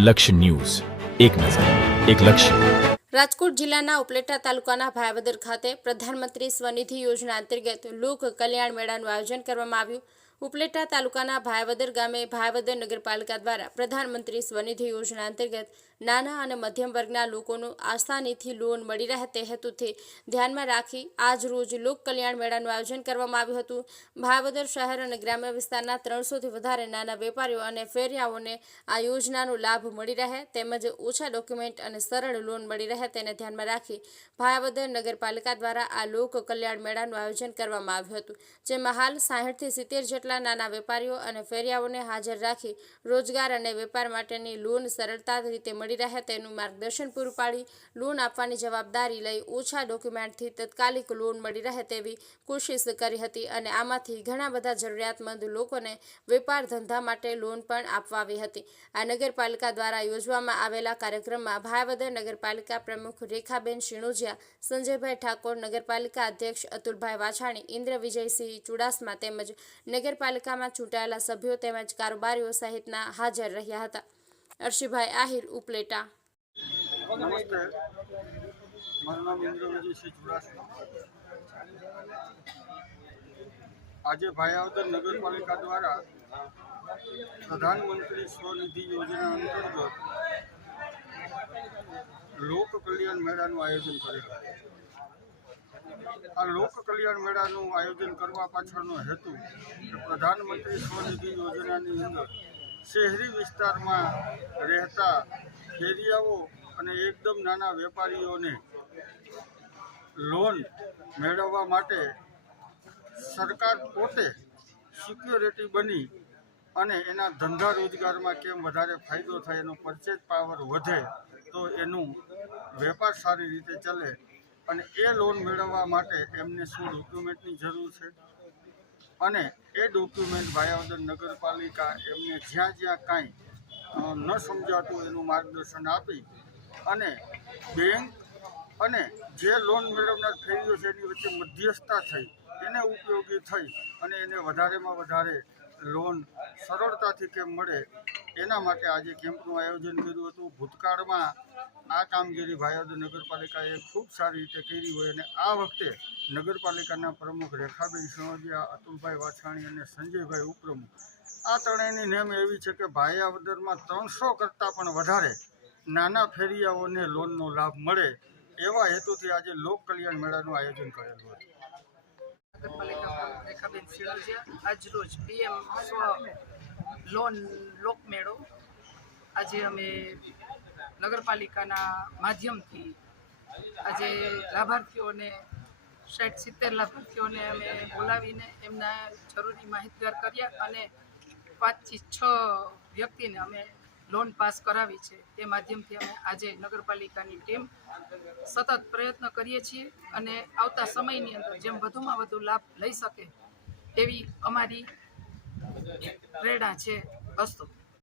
લક્ષ્ય ન્યૂઝ, એક નજર, એક લક્ષ્ય. રાજકોટ જિલ્લાના ઉપલેટા તાલુકાના ભાયાવદર ખાતે પ્રધાનમંત્રી સ્વનિધિ યોજના અંતર્ગત લોક કલ્યાણ મેળાનું આયોજન કરવામાં આવ્યું. ઉપલેટા તાલુકાના ભાયાવદર ગામે ભાયાવદર નગરપાલિકા દ્વારા પ્રધાનમંત્રી સ્વનિધિ યોજના અંતર્ગત નાના અને મધ્યમ વર્ગના લોકોનું આસાનીથી લોન મળી રહે તે હેતુથી ધ્યાનમાં રાખી આજ રોજ લોક કલ્યાણ મેળાનું આયોજન કરવામાં આવ્યું હતું. ભાયાવદર શહેર અને ગ્રામ્ય વિસ્તારના 300થી વધારે નાના વેપારીઓ અને ફેરિયાઓને આ યોજનાનો લાભ મળી રહે તેમજ ઓછા ડોક્યુમેન્ટ અને સરળ લોન મળી રહે તેને ધ્યાનમાં રાખી ભાયાવદર નગરપાલિકા દ્વારા આ લોક કલ્યાણ મેળાનું આયોજન કરવામાં આવ્યું હતું, જેમાં હાલ 60થી 70 જેટલા નાના વેપારીઓ અને ફેરિયાઓને હાજર રાખી રોજગાર અને વેપાર માટેની લોન સરળતા રીતે મળી રહે તેનું માર્ગદર્શન પૂરું પાડી લોન આપવાની જવાબદારી લઈ ઓછા ડોક્યુમેન્ટથી તાત્કાલિક લોન મળી રહે તેવી કોશિશ કરી હતી અને આમાંથી ઘણા બધા જરૂરિયાતમંદ લોકોને વેપાર ધંધા માટે લોન પણ આપવા આવી હતી. આ નગરપાલિકા દ્વારા યોજવામાં આવેલા કાર્યક્રમમાં ભાયાવદર નગરપાલિકા પ્રમુખ રેખાબેન શિણોજિયા, સંજયભાઈ ઠાકોર, નગરપાલિકા અધ્યક્ષ અતુલભાઈ વાછાણી, ઇન્દ્ર વિજયસિંહ ચુડાસમા તેમજ નગરપાલિકામાં ચૂંટાયેલા સભ્યો તેમજ કારોબારીઓ સહિતના હાજર રહ્યા હતા. અર્શીભાઈ આહિર, ઉપલેટા. નમસ્તે, મારું નામ ઇન્દ્ર વિજયસિંહ ચુડાસમા. આજે ભાયાવદર નગરપાલિકા દ્વારા પ્રધાનમંત્રી સ્વનિધિ યોજના અંતર્ગત લોક કલ્યાણ મેળાનું આયોજન કરેલું. આ લોક કલ્યાણ મેળાનું આયોજન કરવા પાછળનો હેતુ પ્રધાનમંત્રી સ્વનિધિ યોજનાની અંદર શહેરી વિસ્તારમાં રહેતા ફેરિયાઓ અને એકદમ નાના વેપારીઓને લોન મેળવવા માટે સરકાર પોતે સિક્યોરિટી બની અને એના ધંધા રોજગારમાં કેમ વધારે ફાયદો થાય, એનો પરચેજ પાવર વધે તો એનું વેપાર સારી રીતે ચાલે અને એ લોન મેળવવા માટે એમને શું ડોક્યુમેન્ટની જરૂર છે અને એ ડોક્યુમેન્ટ ભાયાવદર નગરપાલિકા એમને જ્યાં જ્યાં કાંઈ ન સમજાતું એનું માર્ગદર્શન આપી અને બેંક અને જે લોન મેળવનાર ફેરીઓ છે એની વચ્ચે મધ્યસ્થતા થઈ એને ઉપયોગી થઈ અને એને વધારેમાં વધારે લોન સરળતાથી કેમ મળે એના માટે આજે કેમ્પનું આયોજન કર્યું હતું. ભૂતકાળમાં આ કામગીરી ભાયાવદર નગરપાલિકાએ ખૂબ સારી રીતે કરી હોય અને આ વખતે નગરપાલિકાના પ્રમુખ રેખાબેન શિણોજિયા, અતુલભાઈ વાછાણી અને સંજયભાઈ ઉપપ્રમુખ આ ત્રણેયની નેમ એવી છે કે ભાયાવદરમાં 300 કરતાં પણ વધારે નાના ફેરિયાઓને લોનનો લાભ મળે એવા હેતુથી આજે લોક કલ્યાણ મેળાનું આયોજન કરેલું હતું. નગરપાલિકા પ્રમુખ રેખાબેન શિણોજિયા આજ રોજ PM સ્વ લોન લોકમેળો આજે અમે નગરપાલિકાના માધ્યમથી આજે લાભાર્થીઓને 60-70 લાભાર્થીઓને અમે બોલાવીને એમના જરૂરી માહિતગાર કર્યા અને 5થી 6 વ્યક્તિને અમે લોન પાસ કરાવી છે. તે માધ્યમથી અમે આજે નગરપાલિકાની ટીમ સતત પ્રયત્ન કરીએ છીએ અને આવતા સમયની અંદર જેમ વધુમાં વધુ લાભ લઈ શકે એવી અમારી પ્રેરણા છે. અસ્તુ.